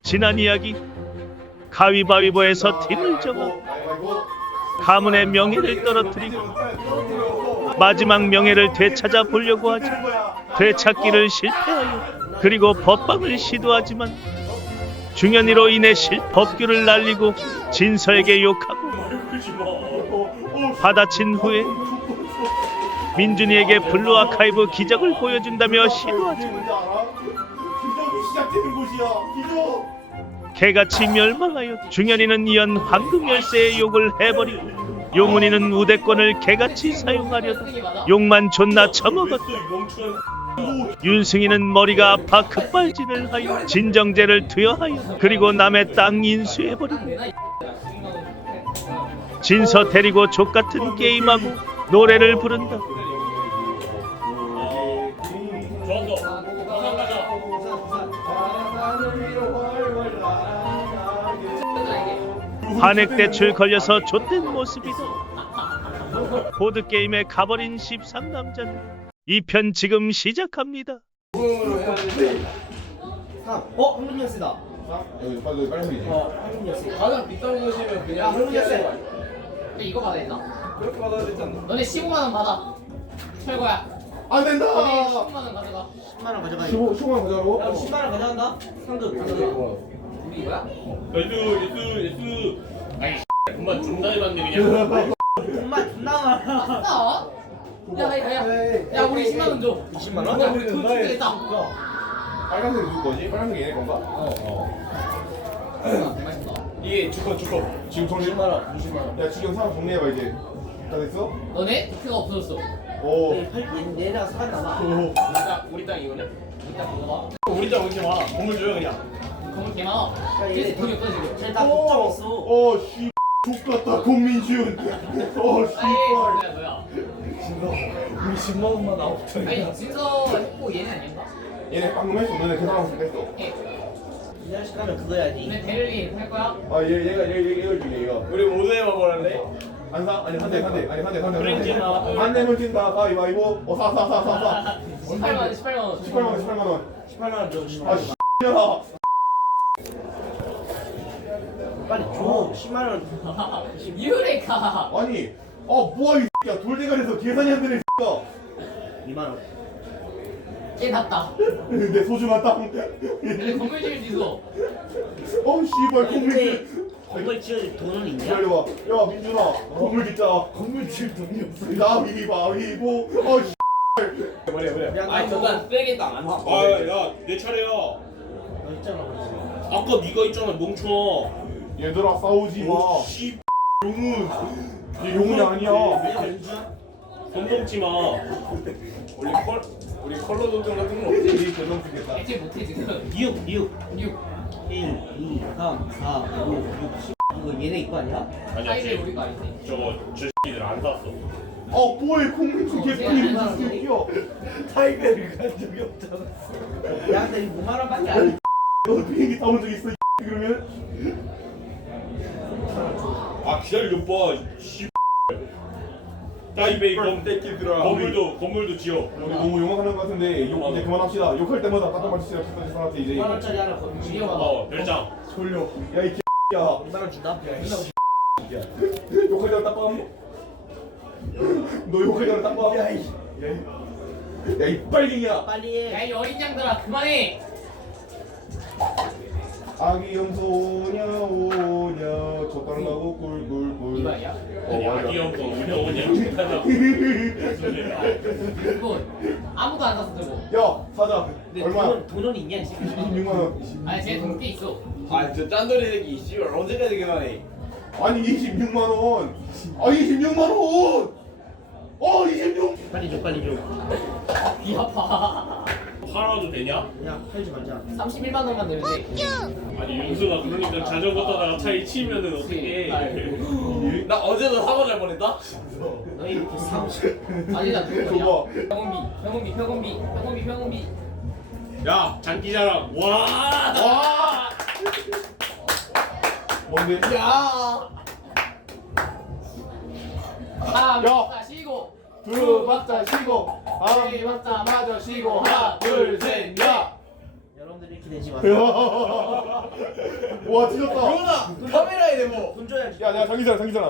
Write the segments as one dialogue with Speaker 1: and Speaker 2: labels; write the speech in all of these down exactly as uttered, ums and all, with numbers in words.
Speaker 1: 지난 이야기 가위바위보에서 팀을 정하 가문의 명예를 떨어뜨리고 마지막 명예를 되찾아 보려고 하지 되찾기를 실패하여 그리고 법방을 시도하지만 중현이로 인해 실법규를 날리고 진서에게 욕하고 받아친 후에 민준이에게 블루 아카이브 기적을 보여준다며 시도하지만 개같이 멸망하여 중현이는 이연 황금 열쇠의 욕을 해버리고 용훈이는 우대권을 개같이 사용하려다 욕만 존나 처먹었다. 윤승이는 머리가 아파 급발진을 하여 진정제를 투여하여 그리고 남의 땅 인수해버리고 진서 데리고 족같은 게임하고 노래를 부른다. 한액대출 걸려서 좆된 모습이다. 보드게임에 가버린 십상남자들 이 편 지금 시작합니다.
Speaker 2: 어? 황금 열쇠다.
Speaker 3: 여기 빨리 빨간색이지.
Speaker 2: 어, 황금 열쇠.
Speaker 4: 가장 비싼 곳이면
Speaker 2: 야,
Speaker 4: 그냥
Speaker 2: 황금 열쇠.
Speaker 5: 이거 받아야 되나?
Speaker 4: 그렇게 받아야 되잖아.
Speaker 5: 너네 십오만 원 받아. 철거야.
Speaker 3: 안 된다.
Speaker 5: 너네 십오만 원 가져가.
Speaker 2: 십만 원 가져가.
Speaker 3: 십오 십오만 가자고.
Speaker 2: 야, 십만 원 가져간다. 상금 가져가.
Speaker 5: 우리 이거야?
Speaker 4: 예수 예수 예수. 아이 정말 존나 해봤네 그냥.
Speaker 2: 돈만 존나 많아.
Speaker 5: 아싸. 야야야. 야 우리 십만 원 줘.
Speaker 2: 이십만 원?
Speaker 5: 야 우리 돈 줄게 됐다.
Speaker 3: 빨간색 누구 거지? 빨간색 얘네 건가?
Speaker 5: 맛있다.
Speaker 4: 이게 주권 주권.
Speaker 3: 지금 정리.
Speaker 2: 이십만 원. 이십만 원.
Speaker 3: 야 지금 상황 정리해봐 이제. 다 됐어?
Speaker 5: 너네 도표가 없어졌어.
Speaker 3: 오.
Speaker 2: 네, 팔- 얘- 얘네랑 사갔나 봐.
Speaker 4: 우리 땅 우리 땅 이거네.
Speaker 5: 일단 먹어봐.
Speaker 4: 우리 땅 왜 이렇게 많아? 건물 줘요 그냥.
Speaker 5: 건물 개 많아.
Speaker 2: 야,
Speaker 5: 그래서
Speaker 2: 얘네
Speaker 5: 돈이 없어 지금.
Speaker 2: 쟤다 독점 있어.
Speaker 3: 어 씨. 족같다 공민준. 어 씨.
Speaker 5: 아니 뭐야 뭐야.
Speaker 4: 우리 십만 원만 아홉 천.
Speaker 5: 아니 진서 했고 얘는 아닌가?
Speaker 3: 얘네 방금 했어. 너네 계산하고 했어.
Speaker 5: 예.
Speaker 2: 이 자식 하면 그거 해야지.
Speaker 5: 너네 베를린 할 거야?
Speaker 3: 아얘 얘가 얘 얘 얘가 중에 얘가.
Speaker 4: 우리 모두 해봐버렸네.
Speaker 3: 안 사? 아니 한 대 한 대 아니 한 대 한 대
Speaker 4: 브랜드 나.
Speaker 3: 한 대면 뛴다. 가위바위보. 어사 사 사 사 사.
Speaker 5: 십팔만 원 십팔만 원.
Speaker 3: 십팔만 원 십팔만 원.
Speaker 2: 십팔만 원 줘. 십만
Speaker 3: 아
Speaker 2: 원.
Speaker 3: 씨. 야.
Speaker 2: 빨리 줘. 십만 원.
Speaker 5: 유레카.
Speaker 3: 아니. 아 뭐야 이 새끼야. 돌대가리에서 계산이 안 되네. 이
Speaker 2: 이만 원.
Speaker 5: 얘 났다.
Speaker 3: 내 소중한 땅.
Speaker 5: 근데 건물 지을 지소.
Speaker 3: 어 씨발
Speaker 2: 근데
Speaker 3: 공민준.
Speaker 2: 건물 지을 돈은 있냐?
Speaker 3: 기다려봐. 야 민준아 건물 짓자. 건물 질 돈이 없어. 가위바위보. 어 씨.
Speaker 4: 뭐래 뭐래.
Speaker 2: 야,
Speaker 4: 아니
Speaker 2: 나
Speaker 4: 잠깐 쓰레기 땅 안 사. 아야내 차례야.
Speaker 2: 너 있잖아.
Speaker 4: 아까 네가 있잖아 멍청아.
Speaker 3: 얘들아 싸우지 마.
Speaker 4: 씨 용은.
Speaker 3: 얘 용이 아니야.
Speaker 2: 내가 민주야?
Speaker 4: 손 넘지 마. 우리 컬 우리 컬러 도전 같은 거 없지?
Speaker 3: 얘 개놈 쓰겠다.
Speaker 5: 액체 못해 지금.
Speaker 2: 육, 육.
Speaker 5: 육.
Speaker 2: 일, 이, 삼, 사, 오, 육, 십. 이거 얘네 이거 아니야?
Speaker 4: 아니야
Speaker 5: 사이를
Speaker 4: 쟤
Speaker 5: 우리가 아니지.
Speaker 4: 저거 저 새끼들 안 샀어.
Speaker 3: 어 뭐해 공민준 개뿔이 무슨 새끼야.
Speaker 2: 타이거를 간 적이 없잖아. 야, 근데 이거 오만 원밖에 안 해.
Speaker 3: 너 비행기 타본 적 있어? 이 그러면?
Speaker 4: 아 기다려 좀 봐. 씨. 다이베이
Speaker 3: 떼끼들아.
Speaker 4: 건물도 건물도 지어.
Speaker 3: 우리 너무 욕하는 것 같은데 욕 이제 그만합시다. 욕할 때마다 갖다 맞추시라 비슷한 사람한테 이제
Speaker 2: 오만 원짜리 하나 거.
Speaker 5: 지려봐.
Speaker 4: 어 별장.
Speaker 3: 졸려. 야이 개야.
Speaker 2: 이만 원 준다.
Speaker 3: 욕할 때마다 딱 봐. 너 욕할 때마다 딱 봐. 야이. 야이 빨갱이야.
Speaker 2: 빨리 해.
Speaker 5: 야이 어린 양들아 그만해.
Speaker 3: 아기 염소냐 오냐 저 땅 가고 꿀꿀꿀.
Speaker 5: 이발이야?
Speaker 4: 아니 아기 형도 우냐 오냐 하냐고.
Speaker 5: 이거 아무도 안 샀어 저거.
Speaker 3: 야 사자.
Speaker 2: 근데
Speaker 3: 얼마야?
Speaker 2: 돈, 돈은 있냐 지금?
Speaker 3: 이십육만 원.
Speaker 5: 아니 쟤 돈꽤 있어.
Speaker 4: 아저 짠돌이 새끼 씨발 언제까지 그만해.
Speaker 3: 아니 이십육만 원. 아 이십육만 원. 어 이십육.
Speaker 2: 빨리 줘, 빨리 줘.
Speaker 5: 비 아파.
Speaker 4: 팔아도 되냐?
Speaker 2: 야, 팔지 말자.
Speaker 5: 삼십일만 원만 내면 돼.
Speaker 4: 아니 윤수가 그러니까 자전거 타다가 차에 치면은 어떡해.
Speaker 5: 아이고.
Speaker 4: 나 어제도 사고 날 뻔했다.
Speaker 2: 너희 이렇게 삼십.
Speaker 5: 아니 나 누구 거냐?
Speaker 3: 줘봐.
Speaker 5: 병원비, 병원비, 병원비, 병원비, 병원비.
Speaker 4: 야 장기자랑 와.
Speaker 3: 와. 뭔데?
Speaker 5: 야. 하나,
Speaker 3: 야.
Speaker 5: 둘, 쉬고.
Speaker 3: 두 박자 쉬고 한 박자 마저 쉬고 하나 둘셋야
Speaker 2: 여러분들이 이렇게 되지 마.
Speaker 3: 와 찢었다.
Speaker 4: 영훈아 카메라에 대고
Speaker 2: 돈 줘야지.
Speaker 3: 야, 야, 장기사람, 장기사람.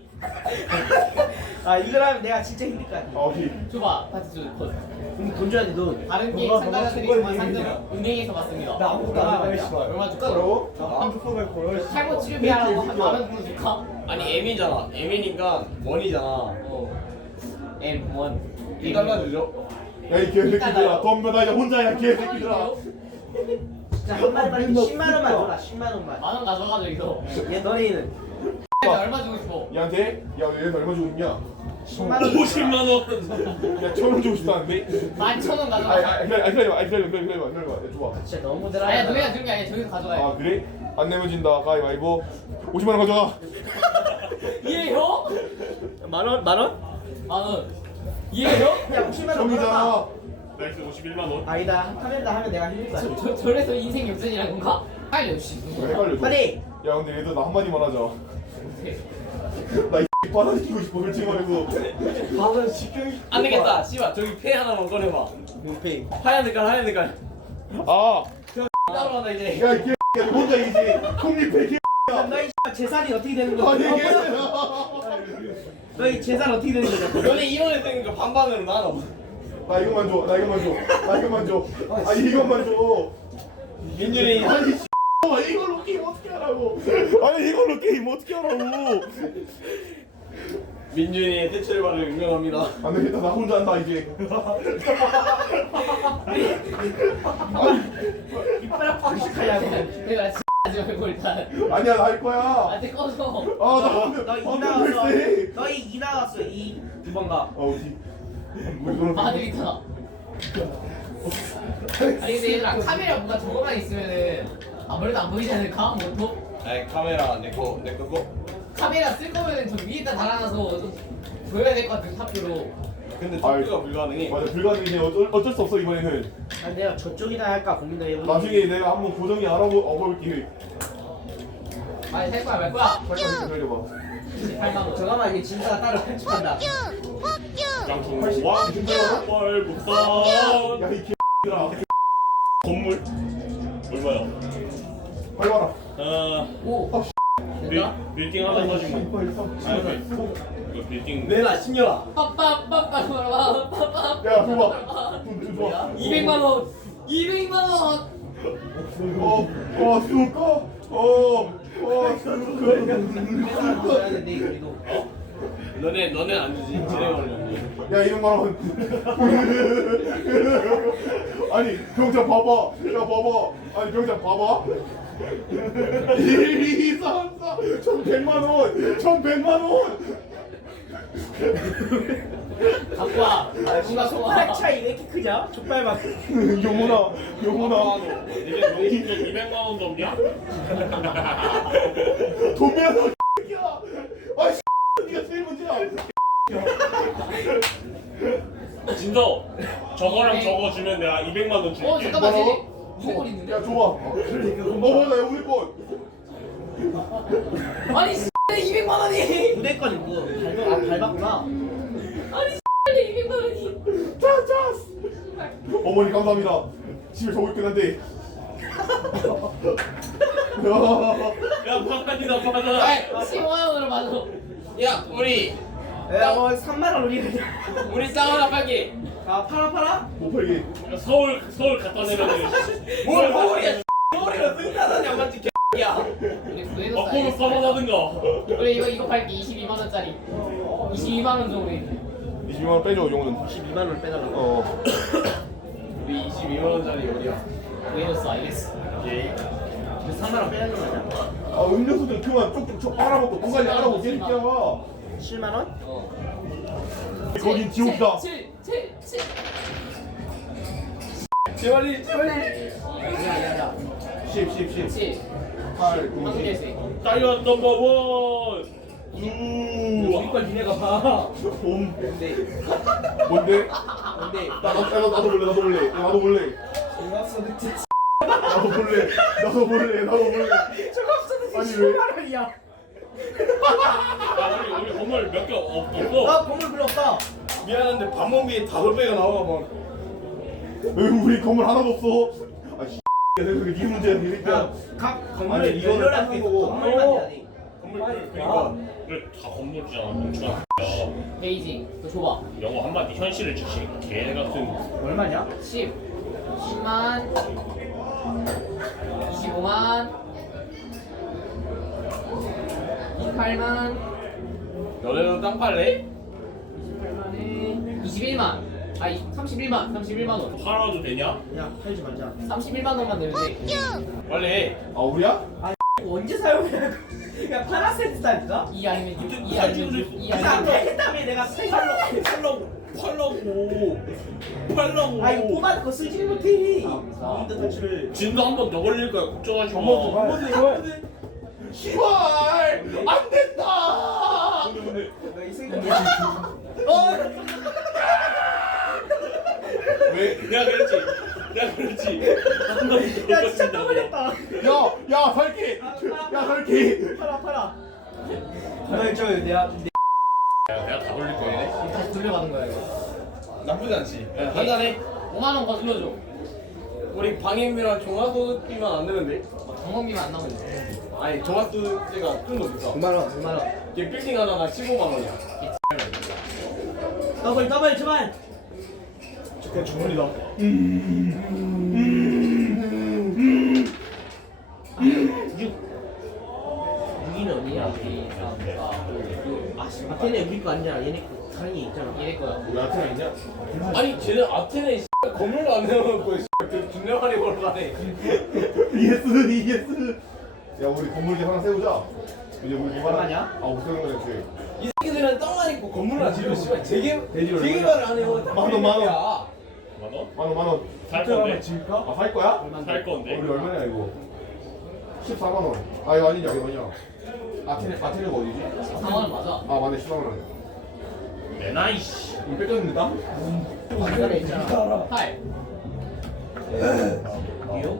Speaker 2: 아 이걸 하면 내가 진짜 힘들 거 아니야.
Speaker 3: 아, 오케이.
Speaker 5: 줘봐 파티 줘 컷.
Speaker 2: 그럼 돈 줘야 돼 돈.
Speaker 5: 다른 게임 참가자들이 정말 상금 은행에서 받습니다.
Speaker 2: 나 아무것도 안
Speaker 5: 얼마
Speaker 2: 해,
Speaker 5: 받냐?
Speaker 2: 씨발.
Speaker 5: 얼마 줄까?
Speaker 3: 뭐라고?
Speaker 5: 탈모 치료비하라고 한 만 원 정도 줄까?
Speaker 4: 아니 M이잖아 M이니까 원이잖아
Speaker 5: 어. M 원.
Speaker 4: 일 달러 주죠?
Speaker 3: 야, 이 개새끼들아. 돈 받아, 이제 혼자야, 개새끼들아.
Speaker 2: 자 한 마리만 십만 원만 줘라 십만 원만.
Speaker 5: 만원 가져가 저기서.
Speaker 2: 얘 너네는
Speaker 5: 얼마 주고 싶어?
Speaker 3: 얘한테? 야, 얘한테 얼마 주고 있냐?
Speaker 2: 십만 원.
Speaker 4: 오십만 원
Speaker 3: 야, 천 원 주고 싶다는데?
Speaker 5: 만 천 원
Speaker 3: 아, 아,
Speaker 5: 가져가.
Speaker 3: 아, 기다려, 기다려봐, 아, 기다려봐, 기다려봐, 기다려봐. 야, 줘봐.
Speaker 2: 진짜 너무 드라.
Speaker 5: 아니야 너희가 주는 게 아니야 저기서 가져가야
Speaker 3: 아, 그래? 안 내면 진다. 가위바위보. 오십만 원 가져가.
Speaker 5: 이해요?
Speaker 2: 만 원? 만 원?
Speaker 5: 만 원. 이해요?
Speaker 2: 야 오십만 원.
Speaker 3: 정이잖아.
Speaker 4: 나이스 오십일만 원
Speaker 2: 아니다 카메라 하면 내가 힘들 거
Speaker 5: 저,
Speaker 2: 아니야.
Speaker 5: 저, 저래서 인생 역전이란 건가? 빨리 씨.
Speaker 3: 왜 헷갈려, 줘.
Speaker 2: 빨리.
Speaker 3: 야, 근데 얘들 나 한마디만 하자.
Speaker 5: 어떡해.
Speaker 3: 나이 빨아들이고 싶어, 솔직히 말해서.
Speaker 2: 밥은 지금.
Speaker 4: 안 되겠다 씨발 저기 폐 하나만 꺼내봐
Speaker 2: 눈페이.
Speaker 4: 하얀 색깔 하얀 색깔
Speaker 3: 아,
Speaker 4: 따로 하나 이제
Speaker 3: 야, 이 개, 야, 혼자 이지. 독립해, 개.
Speaker 2: 너희 재산이 어떻게 되는 거야?
Speaker 3: 아니, 개.
Speaker 2: 너희 재산 어떻게 되는 거야?
Speaker 4: 너네 이혼했으니까 반반으로 나눠
Speaker 3: 나 이거만 줘, 나 이거만 줘, 나 이거만 줘. 아, 이것만 줘.
Speaker 4: 민준이
Speaker 3: 아니, 씨. 아, 이걸로 게임 어떻게 하라고? 아니, 이걸로 게임 어떻게 하라고?
Speaker 4: 민준이의 대출발을 응원합니다
Speaker 3: 안 되겠다, 나 혼자 한다, 이제.
Speaker 2: 이빨 아프고 시작하냐고.
Speaker 5: 내가 진짜 하지 말고 일단.
Speaker 3: 아니야, 나 할 거야.
Speaker 5: 나한테 꺼져.
Speaker 3: 아, 나 방금,
Speaker 2: 너이
Speaker 3: 방금
Speaker 2: 나왔어.
Speaker 3: 글쎄.
Speaker 2: 너희 이 나왔어. 이 두 번 가.
Speaker 3: 어, 어디? 우리 그럼.
Speaker 5: 아 되겠다. 아니 근데 얘들아 카메라 뭔가 저거만 있으면은 아무래도 안 보이지 않을까? 뭐또
Speaker 4: 아니 카메라 내거 내 거고
Speaker 5: 카메라 쓸 거면은 저 위에다 달아놔서 좀 보여야 될 것 같은 사표로.
Speaker 4: 근데
Speaker 3: 아이,
Speaker 4: 투표가 불가능해
Speaker 3: 맞아, 불가능이네. 어쩔, 어쩔 수 없어, 이번에는.
Speaker 2: 아니 내가 저쪽이나 할까 고민도 해보고.
Speaker 3: 나중에 내가 한번 고정이 알아보, 어볼게.
Speaker 5: 아니 살 거야 말 거야?
Speaker 3: 빨리 기다려봐.
Speaker 5: 이십팔만 원.
Speaker 2: 저가만 이게 진짜가 따로 편집한다.
Speaker 4: 와 정말부터
Speaker 3: 야, 이 개들아.
Speaker 4: 건물 얼마야?
Speaker 3: 빨리 와라.
Speaker 4: 어
Speaker 5: 오.
Speaker 4: 빌, 빌딩 하나 사주면
Speaker 3: 빨리 서.
Speaker 4: 아니 이거 빌딩 내놔 신녀라
Speaker 5: 빠빠빠빠빠빠빠.
Speaker 3: 야, 줘봐. 돈 줘.
Speaker 5: 이백만 원. 이백만 원.
Speaker 3: 어, 어, 쏠까? 어, 어,
Speaker 2: 줘야
Speaker 3: 쏠까?
Speaker 2: 되는데 이거.
Speaker 4: 너네 너네 안 주지 진행하려니
Speaker 3: 야, 이백만 원. 아니, 병장 봐봐. 야, 봐봐. 아니, 병장 봐봐. 일, 이, 삼, 사. 천백만 원. 천백만 원.
Speaker 5: 갖고 와. 뭔가 좋아.
Speaker 2: 팔 차이 왜 이렇게 크냐? 족발만.
Speaker 3: 용훈아, 용훈아.
Speaker 4: 이게 농심도 이백만 원 넘냐?
Speaker 3: 돈 내놔, 야. 아, 씨. 네가 제일 문제야.
Speaker 4: 진도 저거랑 저거 주면 내가 이백만 원 줄게
Speaker 5: 어 잠깐만 쟤
Speaker 3: 뭐라고?
Speaker 5: 우리 걸 있는데?
Speaker 3: 야, 줘봐. 어, 나 우리 건.
Speaker 5: 아니 씨 이백만 원이.
Speaker 2: 무대 건 이거 밟아 아 밟았구나.
Speaker 5: 아니 씨 이백만 원이.
Speaker 3: 자, 자. 어머니 감사합니다. 집에 저고 있긴 한데. 야.
Speaker 4: 야 파산이다 파산
Speaker 5: 아이 십오만 원으로 맞아.
Speaker 4: 야 우리
Speaker 2: 야뭐 삼만 원 우리가.
Speaker 4: 우리 땅 하나 팔게
Speaker 2: 아 팔아 팔아?
Speaker 3: 못 팔게.
Speaker 4: 서울 서울 갖다 내면 뭘 서울이야 서울이라 승자단이 안 맞지 개야
Speaker 5: 우리 구해줬어.
Speaker 4: 어코로 써먹하든가
Speaker 5: 우리 이거 이거 팔게 이십이만 원짜리. 이십이만 원 정도.
Speaker 3: 이십만 원 빼줘, 용은.
Speaker 2: 십이만 원 빼달라고.
Speaker 3: 어.
Speaker 4: 우리 이십이만 원짜리 어디야
Speaker 5: 구해줬어 알겠어.
Speaker 4: 오케이
Speaker 2: 삼만 원 빼는 거냐?
Speaker 3: 아, 음료수들 그만 쪽쪽 쪽 빨아먹고 공간이 알아보고 개새끼야.
Speaker 2: 칠만 원?
Speaker 5: 어.
Speaker 3: 거긴 지옥이다.
Speaker 5: 칠, 칠, 칠.
Speaker 4: 제발이 제발이
Speaker 2: 야야야.
Speaker 3: 십, 십, 십.
Speaker 5: 칠.
Speaker 3: 팔, 구,
Speaker 5: 한
Speaker 3: 십.
Speaker 5: 개씩.
Speaker 4: 다이언 넘버원
Speaker 2: 우리 걸 니네가 봐.
Speaker 3: 봄.
Speaker 2: 근데
Speaker 3: 뭔데?
Speaker 2: 근데
Speaker 3: 나, 나, 나도, 나도 볼래, 나도 볼래. 나도 볼래.
Speaker 2: 중학생 늑대.
Speaker 3: 나도 볼래. 나도 볼래. 나도 볼래.
Speaker 2: 중학생
Speaker 3: 아니,
Speaker 2: 십만 원이야.
Speaker 4: 야 우리 우리 건물 몇 개 없어
Speaker 2: 아 건물 별로 없다.
Speaker 4: 미안한데 반문비에 다섯 배가 나와 봐
Speaker 3: 왜 우리 건물 하나도 없어? 아, 씨. 그게 네 문제야 그러니까.
Speaker 2: 각 건물
Speaker 3: 아니, 이거는
Speaker 2: 열려라
Speaker 3: 딴 거고.
Speaker 2: 건물만 해야 돼.
Speaker 4: 건물 그러니까 그래 다 건물이잖아 멍청한 X야.
Speaker 5: 베이징 또 줘봐.
Speaker 4: 영어 한마디 현실을 주시 개 같은.
Speaker 2: 얼마냐?
Speaker 5: 십, 십만, 이십오만, 이십팔만,
Speaker 4: 너네도 땅 팔래?
Speaker 5: 이십팔만에 이십일만. 아, 이- 삼십일만, 삼십일만 원.
Speaker 4: 팔아도 되냐?
Speaker 2: 야 팔지 말자.
Speaker 5: 삼십일만 원만 내면 돼.
Speaker 4: 빨리 해.
Speaker 3: 아 우리야?
Speaker 2: 언제 사용해? 야 팔았을다니까?
Speaker 5: 이 아니면 육, 이
Speaker 4: 그때
Speaker 5: 아니면
Speaker 4: 그때
Speaker 5: 육, 이
Speaker 2: 그래서 안
Speaker 5: 아니면
Speaker 2: 팔겠다며 내가 팔로.
Speaker 4: 팔라고 팔라고 팔라고.
Speaker 2: 아 이거 뽑아놓은 거 쓰지 못해.
Speaker 5: 아,
Speaker 2: 인터 탈출.
Speaker 4: 진도 한 번 더 걸릴 거야 걱정하지 마.
Speaker 3: 시발 안 된다.
Speaker 4: 근데 근데
Speaker 2: 이 생각이야. 어.
Speaker 3: 왜?
Speaker 4: 내가 그랬지. 내가 그랬지. 한번
Speaker 2: 야 진짜 떠버렸다.
Speaker 3: 야야 설기. 야 설기.
Speaker 2: 팔아 팔아. 아저 내가
Speaker 4: 내가 다 걸릴 거야.
Speaker 5: 다시 돌려받은 거야 이거.
Speaker 4: 나쁘지 않지. 한 잔에
Speaker 5: 오만 원 거슬러줘.
Speaker 4: 우리 방임비랑 종합소득비만 안 내는데?
Speaker 5: 경험비만 안 나오면 돼.
Speaker 4: 아니 종합소득세가 좀 더 비싸.
Speaker 2: 오만 원 오만 원.
Speaker 4: 이게 빌딩 하나가 십오만 원이야.
Speaker 2: 더블 더블 그만.
Speaker 3: 그건 주문이다.
Speaker 2: 여기는 어디야?
Speaker 5: 이, 삼, 사, 오, 육.
Speaker 2: 아 씨, 아테네 우리 거 아니잖아. 얘네 거 다른 게 있잖아.
Speaker 5: 이래 거야.
Speaker 3: 우리 아테네 있냐?
Speaker 4: 아니 쟤는 아테네 씨, 건물도 안 내놓고 씨, 그 존나 많이 걸어가네.
Speaker 3: 이에스 이에스. 야 우리 건물지 하나 세우자. 이제 우리
Speaker 2: 얼마냐?
Speaker 3: 아 무슨 거냐 쟤.
Speaker 4: 이 새끼들은 땅만 있고 건물을 안 지르면 씨발 재개
Speaker 3: 돼지 얼마냐?
Speaker 4: 재개발을 안 해요.
Speaker 3: 만 원, 만 원.
Speaker 4: 만 원?
Speaker 3: 만원 만원.
Speaker 4: 살 건데.
Speaker 3: 아 살 거야?
Speaker 4: 살 건데.
Speaker 3: 우리 얼마냐 이거? 십사만 원. 아 이거 아니냐 이거 아니야. 아테네 아테네가 어디지?
Speaker 5: 사만 원 맞아.
Speaker 3: 아 맞네 십사만 원.
Speaker 4: 내 나이 씨.
Speaker 3: 이거 뺏겼는데?
Speaker 5: 이래 있잖아. 팔.
Speaker 2: 뉴욕?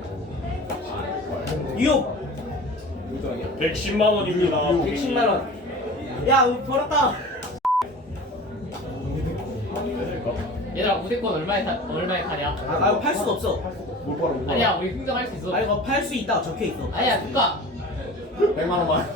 Speaker 2: 뉴욕!
Speaker 4: 백십만 원입니다.
Speaker 2: 백십만 원. 야 우리 벌었다.
Speaker 5: 얘들아 무대권 얼마에 사, 얼마에 사냐?
Speaker 2: 아, 아 이거 팔 수가 없어.
Speaker 3: 못 팔아 못 팔아.
Speaker 5: 아니야 우리 흥정할 수 있어.
Speaker 2: 아 이거 팔 수 있다 적혀 있어.
Speaker 5: 아니야 누가?
Speaker 3: 백만 원만.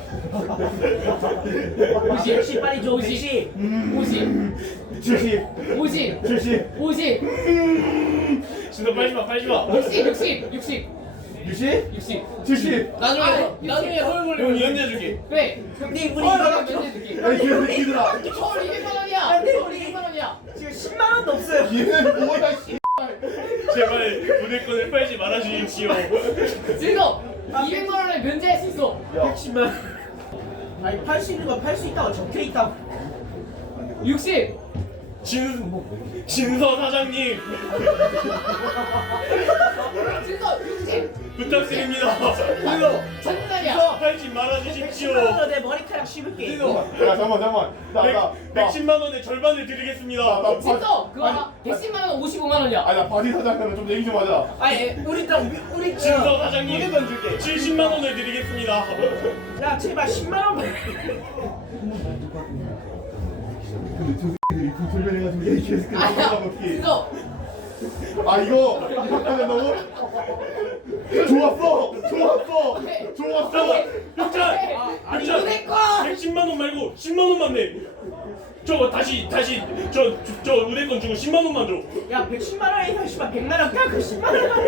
Speaker 2: 오십, 백십 빨리 줘. 백십.
Speaker 5: 오십,
Speaker 3: 칠십.
Speaker 5: 오십,
Speaker 3: 칠십.
Speaker 5: 오십,
Speaker 4: 진짜 팔지 마 팔지 마.
Speaker 5: 육십, 육십, 육십,
Speaker 3: 육십?
Speaker 5: 육십.
Speaker 3: 칠십.
Speaker 4: 나중에
Speaker 5: 아,
Speaker 4: 나중에 허용 걸리면 연대해줄게.
Speaker 5: 그래.
Speaker 2: 근데 우리
Speaker 5: 어,
Speaker 2: 이거
Speaker 5: 내가 면제 줄게.
Speaker 3: 야이 개새끼들아.
Speaker 5: 서울 이백만 원이야.
Speaker 2: 안 돼,
Speaker 5: 서울
Speaker 2: 우리.
Speaker 5: 이백만 원이야.
Speaker 2: 지금 십만 원도 없어요.
Speaker 3: 얘는 뭐야 씨.
Speaker 4: 제발 부대권을 팔지 말아주십시오.
Speaker 5: 지금 이백만 원에 면제할 수 있어.
Speaker 2: 백십만 원. 아니 팔 수 있는 건 팔 수 있다고 적혀 있다고.
Speaker 5: 육십.
Speaker 4: 진 진서 사장님
Speaker 5: 진짜 육십.
Speaker 4: 부탁드립니다.
Speaker 2: 이거
Speaker 5: 장난이야.
Speaker 4: 팔지 말아주십시오.
Speaker 2: 백십만 원으로 내 머리카락 씹을게.
Speaker 4: 이거
Speaker 3: 야 잠만 잠만. 나나
Speaker 4: 백십만 원의 절반을 드리겠습니다.
Speaker 3: 나
Speaker 5: 진짜 그거 백십만 원, 오십오만 원이야.
Speaker 3: 아나 바디 사장님은 좀 얘기 좀 하자.
Speaker 2: 아니 우리 딱 우리
Speaker 4: 진서 사장님 칠십만 원을 드리겠습니다.
Speaker 2: 야 제발 십만 원만.
Speaker 3: 근데 저 새끼들이 불편해가지고 얘 개새끼들
Speaker 5: 아니야.
Speaker 3: 먹기.
Speaker 5: 진짜.
Speaker 3: 아 이거 근데 너무 좋았어 좋았어 좋았어.
Speaker 4: 잠깐 육천
Speaker 5: 아니
Speaker 4: 육천
Speaker 5: 무대권.
Speaker 4: 백십만 원 말고 십만 원만 내. 저거 다시 다시 저 저 의뢰권 주고 십만 원만 줘.
Speaker 2: 야 백십만 원에 형 씨발 백만 원 깎고 십만 원.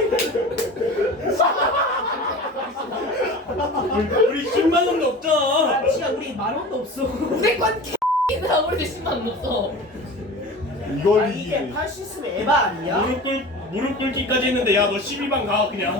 Speaker 4: 우리 십만 원도 없잖아.
Speaker 2: 아 진짜 우리 만 원도 없어.
Speaker 5: 무대권 개X나 우리 십만 원 없어.
Speaker 3: 이걸
Speaker 2: 아 이게
Speaker 3: 이기지.
Speaker 2: 팔 수 있으면 에바 아니야?
Speaker 4: 무릎 꿇 무릎 꿇기까지 했는데 야 너 십이 방 가 그냥.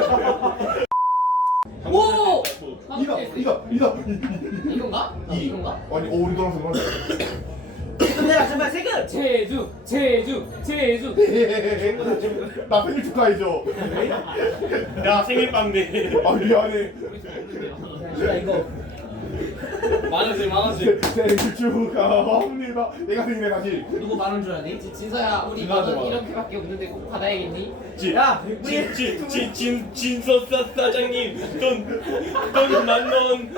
Speaker 5: 오.
Speaker 3: 이다 이다 이다
Speaker 5: 이건가? 아,
Speaker 3: 이
Speaker 5: 이건가?
Speaker 3: 아니 어 우리 동생 맞네.
Speaker 2: 내가 정말 세금.
Speaker 5: 제주, 제주, 제주.
Speaker 3: 나 생일 축하해줘.
Speaker 4: 야 생일 빵네.
Speaker 3: 아 미안해.
Speaker 2: 야 이거
Speaker 4: 만 원씩 만 원씩.
Speaker 3: 생일 축하합니다. 내가 생일에 다시.
Speaker 2: 누구 만 원 줘야 돼?
Speaker 5: 진- 진서야 우리
Speaker 4: 진서한테
Speaker 5: 만원
Speaker 4: 받아.
Speaker 5: 이렇게밖에 없는데 꼭 받아야겠니?
Speaker 2: 야 우리
Speaker 4: 진진진 진서 사 사장님 돈돈만 원.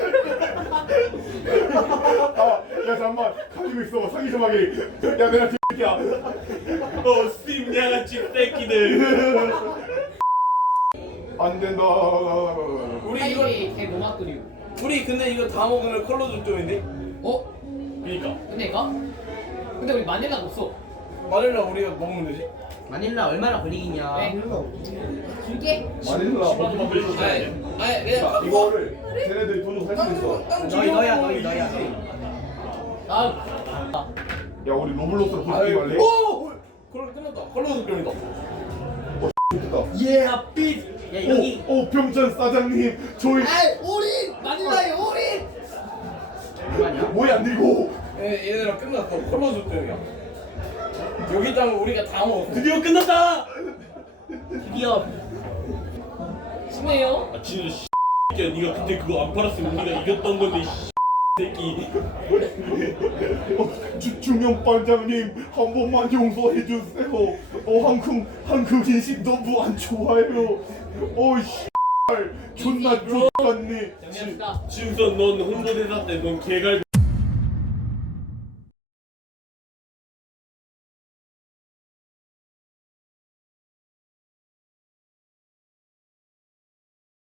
Speaker 3: 아, 야 잠만 가지고 있어 사기 좀 하게. 야 내가 야.
Speaker 4: 어 스팀 양아치 새끼들.
Speaker 3: 안 된다.
Speaker 2: 우리 이거
Speaker 5: 하이리 개 노마뚜리우.
Speaker 2: 우리 근데 이거 다 먹으면 컬러 족점인데?
Speaker 5: 어?
Speaker 4: 그러니까
Speaker 5: 근데 이거? 근데 우리 마닐라가 없어.
Speaker 2: 마닐라 우리가 먹으면 되지?
Speaker 6: 마닐라 얼마나 걸리겠냐?
Speaker 5: 네. 줄게.
Speaker 3: 마닐라
Speaker 4: 십만 원만 빌려주면 돼.
Speaker 2: 아니 내가
Speaker 3: 자, 이거를 쟤네들이 돈으로 살 수 있어.
Speaker 6: 너희 너야 너희 너야.
Speaker 5: 아.
Speaker 3: 야 우리 로블록스로 부스팅
Speaker 2: 아유
Speaker 3: 할래?
Speaker 2: 오! 컬러 끝났다 컬러 족점이다
Speaker 3: 됐다.
Speaker 6: 예 빛. 야 여기.
Speaker 3: 오, 오 병찬 사장님 저희
Speaker 6: 아이 우리 마닐라에 우리. 얼마냐?
Speaker 3: 뭐야 안 들고
Speaker 2: 얘, 얘들아 끝났어 컬러 족점이야 여기 있다면 우리가 다 먹었어
Speaker 4: 드디어 끝났다.
Speaker 6: 드디어.
Speaker 5: 심해요.
Speaker 4: 아 진짜 씨. 야 네가 그때 그거 안 팔았으면 우리가 이겼던 건데 씨. 새끼.
Speaker 3: 어, 주, 중영 반장님 한 번만 용서해 주세요. 어 한국 한국 인식 너무 안 좋아요. 어씨 존나 족같네.
Speaker 5: 정리합시다.
Speaker 4: 지우선 넌 홍보대사 때 넌 개갈비